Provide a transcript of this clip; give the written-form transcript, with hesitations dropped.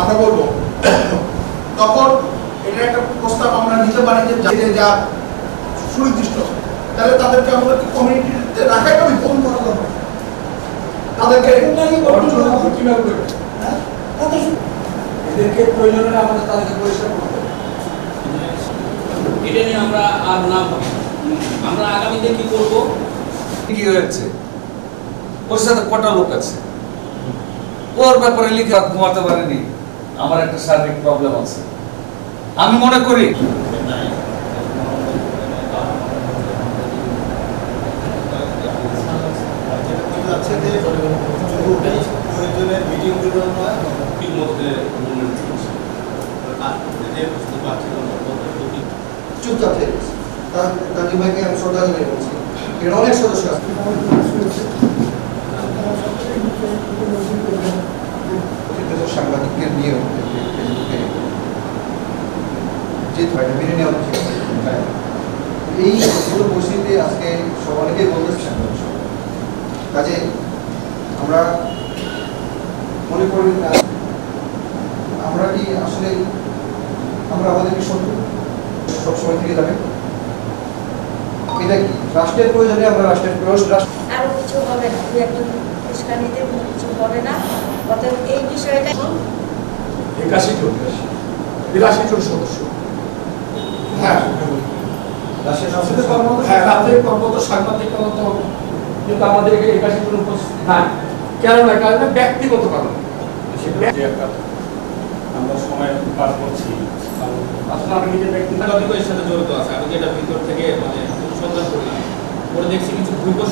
আমরা বলবো তখন এটা একটা প্রস্তাব আমরা নিতে পারি যে যা সুনির্দিষ্ট, তাহলে তাদেরকে আমরা কমিউনিটিতে রাখাই আমি ফোন করা দরকার, তাদেরকে কিভাবে করবে, এদেরকে প্রয়োজন হলে আমাদের তাদেরকে পরিষ্কার করতে হবে। এটা নিয়ে আমরা আর না ভাবি, আমরা আগামীতে কি করবো। কি হয়েছে ওর সাথে কটা লোক আছে, ওর ব্যাপারে লিখে ঘুমাতে পারেনি, আমার একটা শারীরিক প্রবলেম আছে। আমি মনে করি চুপচাপ থেকে কাজী ভাইকে আমি শ্রদ্ধাঞ্জলি বলছি, এর অনেক সদস্য আছে। সাংবাদিকদের নিয়ে যে মেনে নেওয়া উচিত, এই পুরো পরিস্থিতিতে আজকে অনেকেই বলতেছেন, কাজে আমরা মনে করি আমরা কি আসলে আমরা আমাদের কি সবসময় থেকে যাবে, এটা কি রাষ্ট্রের প্রয়োজনে আমরা রাষ্ট্রের আরো কিছু হবে না, দু একজন উস্কানিতে কিছু হবে না। অতএব এই বিষয়টা 81 জন 82 জন সদস্য, হ্যাঁ রাষ্ট্রের কর্মরত সাংবাদিক কিন্তু আমাদের 81 জন উপস্থিত নাই। কেন না, কারণ ব্যক্তিগত কারণ আমরা সময় পার করছি, আসলে আমি নিজের ব্যক্তিগত সাথে জড়িত আছে। আমি যেটা ভিতর থেকে মানে অনুসন্ধান করলাম, করে দেখছি কিছু ভূগোল